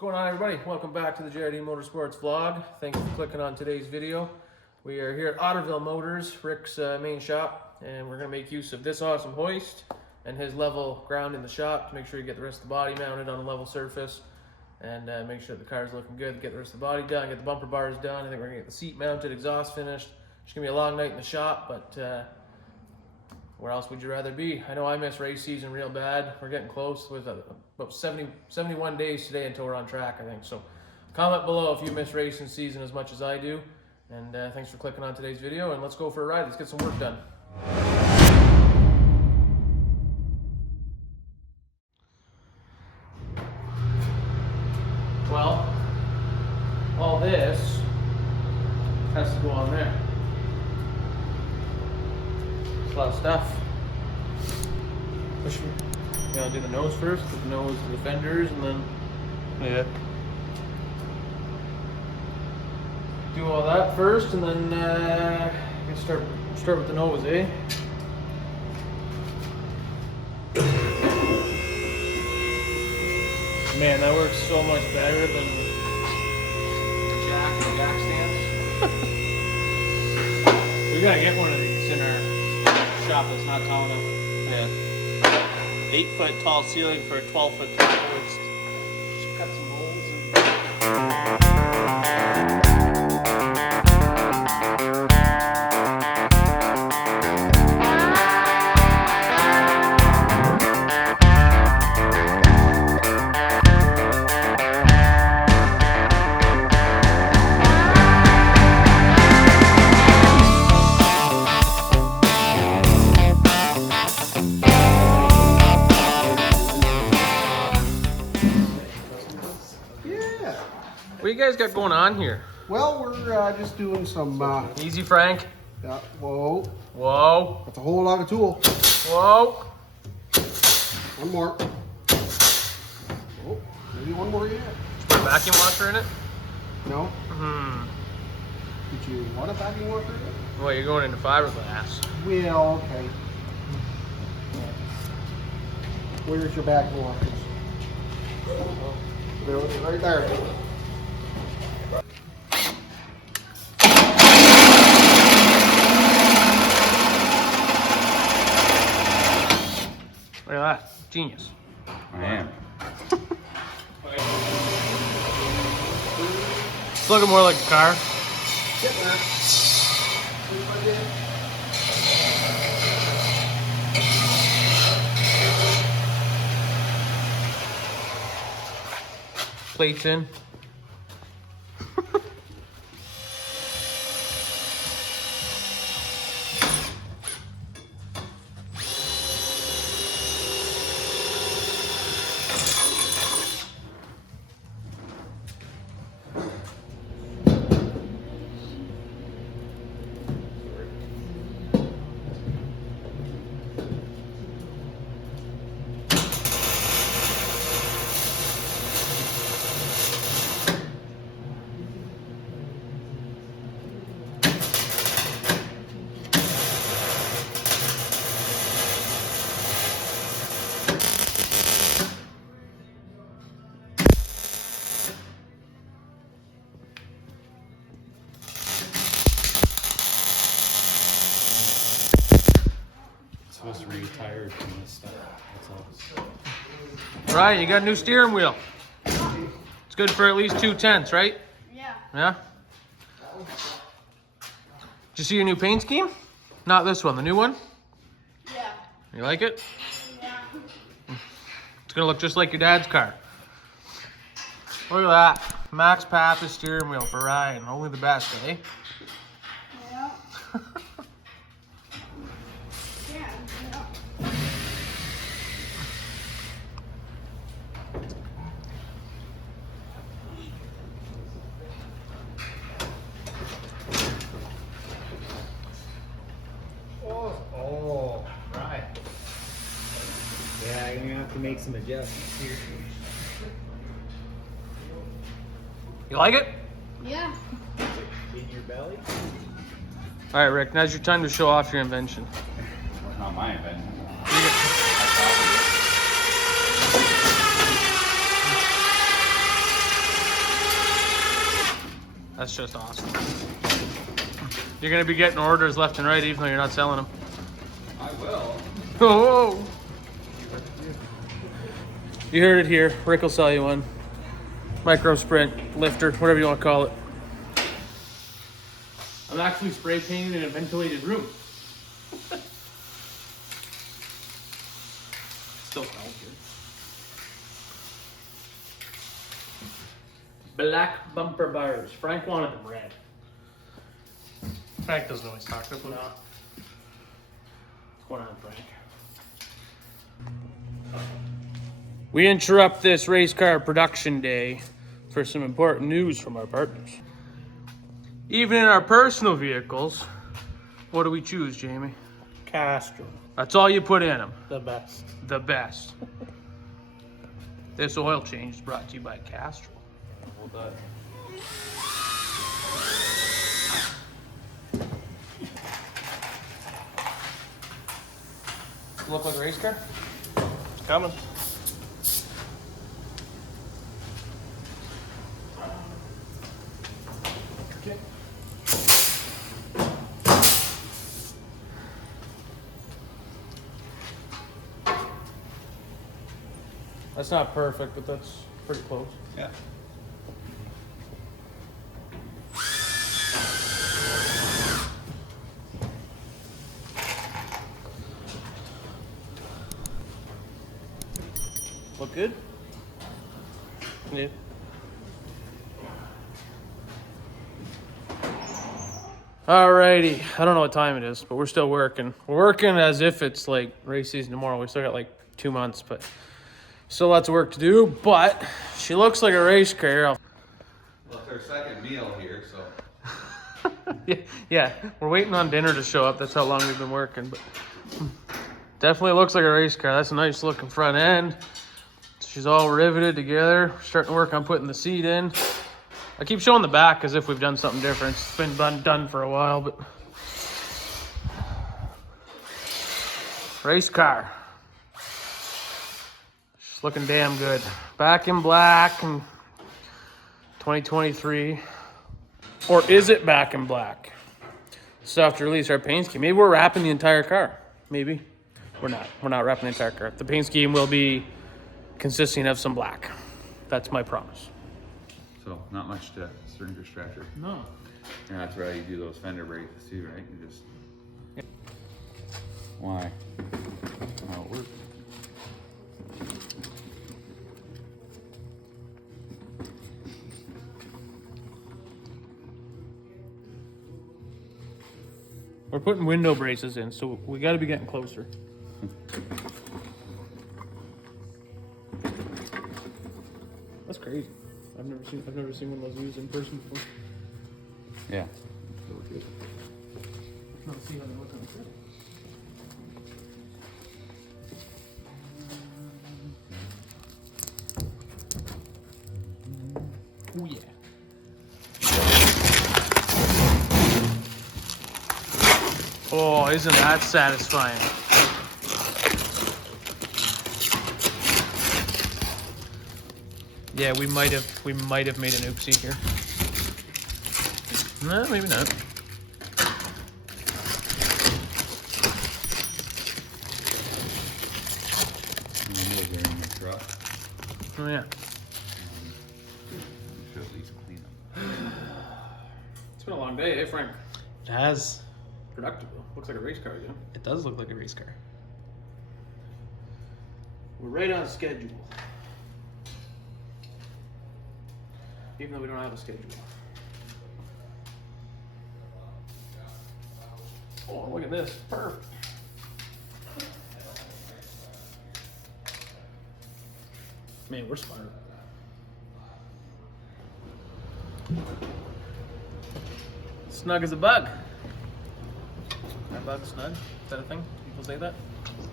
What's going on, everybody? Welcome back to the JRD Motorsports vlog. Thanks for clicking on today's video. We are here at Otterville Motors, Rick's main shop, and we're going to make use of this awesome hoist and his level ground in the shop to make sure you get the rest of the body mounted on a level surface and make sure the car's looking good, get the rest of the body done, get the bumper bars done. I think we're going to get the seat mounted, exhaust finished. It's going to be a long night in the shop, but where else would you rather be? I know I miss race season real bad. We're getting close with about 71 days today until we're on track, I think. So comment below if you miss racing season as much as I do. And thanks for clicking on today's video, and let's go for a ride. Let's get some work done. Well, all this has to go on there. It's a lot of stuff. You gotta do the nose first, put the nose to the fenders, and then do all that first, and then start with the nose, eh? Man, that works so much better than jack and jack stands. We gotta get one of these in our shop that's not tall enough. Yeah. 8-foot tall ceiling for a 12-foot tall hoist. Just cut some holes and... What do you guys got going on here? Well, we're just doing some... Easy, Frank. Yeah, whoa. Whoa. That's a whole lot of tool. Whoa. One more. Oh, maybe one more yet. Put a vacuum washer in it? No? Did you want a vacuum washer in it? Well, you're going into fiberglass. Well, okay. Where's your vacuum washers? Right there. Look at that. Genius. I am. It's looking more like a car. Get there. Plates in. Supposed to retire from this stuff. That's all. Right, you got a new steering wheel. It's good for at least 2/10, right? Yeah. Yeah? Did you see your new paint scheme? Not this one, the new one? Yeah. You like it? Yeah. It's gonna look just like your dad's car. Look at that. Max Pappas steering wheel for Ryan. Only the best, eh? Yeah. Yeah. Oh, right. Yeah, you're gonna have to make some adjustments here. You like it? Yeah. In your belly? All right, Rick, now's your time to show off your invention. Well, not my invention. That's just awesome. You're gonna be getting orders left and right, even though you're not selling them. I will. Oh! You heard it here. Rick will sell you one. Micro sprint, lifter, whatever you want to call it. I'm actually spray painting in a ventilated room. Still smells good. Black bumper bars. Frank wanted them red. Frank doesn't always talk about No. it. What's going on, Frank? We interrupt this race car production day for some important news from our partners. Even in our personal vehicles, what do we choose, Jamie? Castro, That's all you put in them. the best. The best. This oil change is brought to you by Castrol. Look like a race car? It's coming. Okay. That's not perfect, but that's pretty close. Yeah. Look good? Yeah. Alrighty, I don't know what time it is, but we're still working. We're working as if it's like race season tomorrow. We still got like 2 months, but still lots of work to do. But she looks like a race car. Well, it's our second meal here, so. Yeah, we're waiting on dinner to show up. That's how long we've been working. But definitely looks like a race car. That's a nice looking front end. She's all riveted together. We're starting to work on putting the seat in. I keep showing the back as if we've done something different. It's been done for a while, but race car. She's looking damn good. Back in black in 2023. Or is it back in black? So after release our paint scheme. Maybe we're wrapping the entire car. Maybe. We're not. We're not wrapping the entire car. The paint scheme will be consisting of some black. That's my promise. So, not much to string or stretcher. No. And that's why you do those fender brakes too, right? You just. Why? How it works. We're putting window braces in, so we got to be getting closer. That's crazy. I've never seen one of those used in person before. Yeah. Let's see how they look on the film. Oh yeah. Oh, isn't that satisfying? Yeah, we might have made an oopsie here. No, maybe not. Oh yeah. You should at least clean them. It's been a long day, eh, Frank? It has. Productive though. Looks like a race car, yeah. It does look like a race car. We're right on schedule. Even though we don't have a schedule. Oh, look at this. Perfect. Man, we're smart. Snug as a bug. That bug snug? Is that a thing? People say that?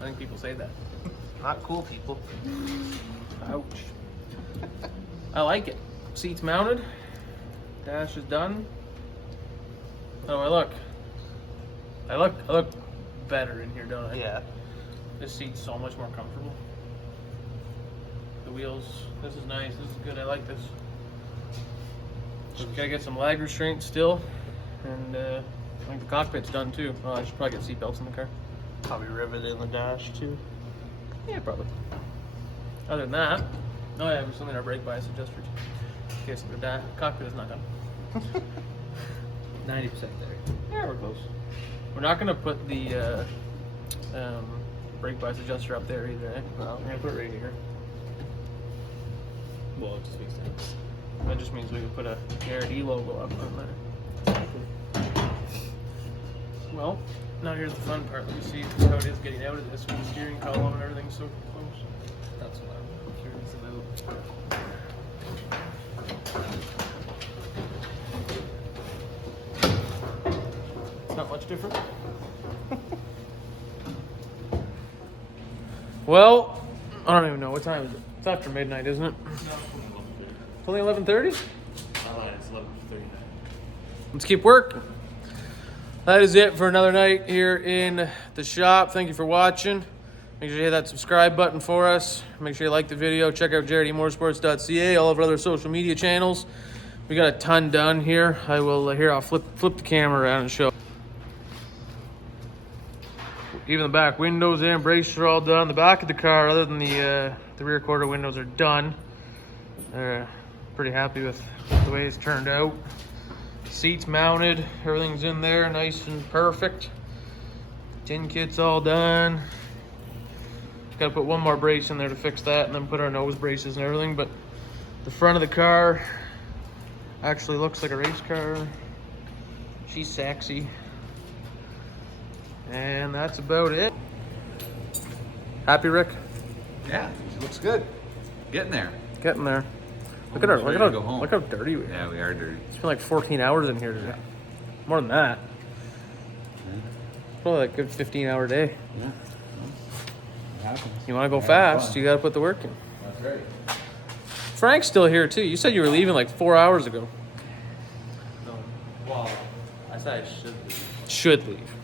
I think people say that. Not cool, people. Ouch. I like it. Seats mounted. Dash is done. How do I look? I look better in here, don't I? Yeah. This seat's so much more comfortable. The wheels, this is nice, this is good, I like this. We've got to get some lag restraints still, and I think the cockpit's done too. Oh, I should probably get seatbelts in the car. Probably riveted in the dash too. Yeah, probably. Other than that, oh yeah, we're still in our brake bias adjusters. In case the cockpit is not done. 90% there. Yeah, we're close. We're not gonna put the brake bias adjuster up there either, eh? No, we're gonna put it right here. Well, it just makes sense. That just means we can put a JRD logo up on there. Well, now here's the fun part. Let me see how it is getting out of this with the steering column and everything so close. That's what I'm curious about. It's not much different. Well, I don't even know. What time is it? It's after midnight, isn't it? It's only 11:30? It's 11:39. Let's keep working. That is it for another night here in the shop. Thank you for watching. Make sure you hit that subscribe button for us. Make sure you like the video. Check out JRDmotorsports.ca, all of our other social media channels. We got a ton done here. I'll flip the camera around and show. Even the back windows and brakes are all done. The back of the car, other than the rear quarter windows, are done. They're pretty happy with the way it's turned out. Seats mounted, everything's in there, nice and perfect. Tin kit's all done. Got to put one more brace in there to fix that, and then put our nose braces and everything. But the front of the car actually looks like a race car. She's sexy. And that's about it. Happy, Rick? Yeah, it looks good. Getting there. Getting there. Look at her. Almost ready to go home. Look how dirty we are. Yeah, we are dirty. It's been like 14 hours in here today. More than that. Probably like a good 15-hour day. Yeah. It happens. You want to go Having fast, fun. you got to put the work in. That's right. Frank's still here too. You said you were leaving like 4 hours ago. No. Well, I said I should be. Should leave.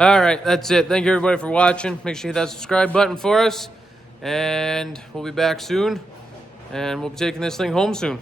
All right, that's it. Thank you everybody for watching. Make sure you hit that subscribe button for us. And we'll be back soon. And we'll be taking this thing home soon.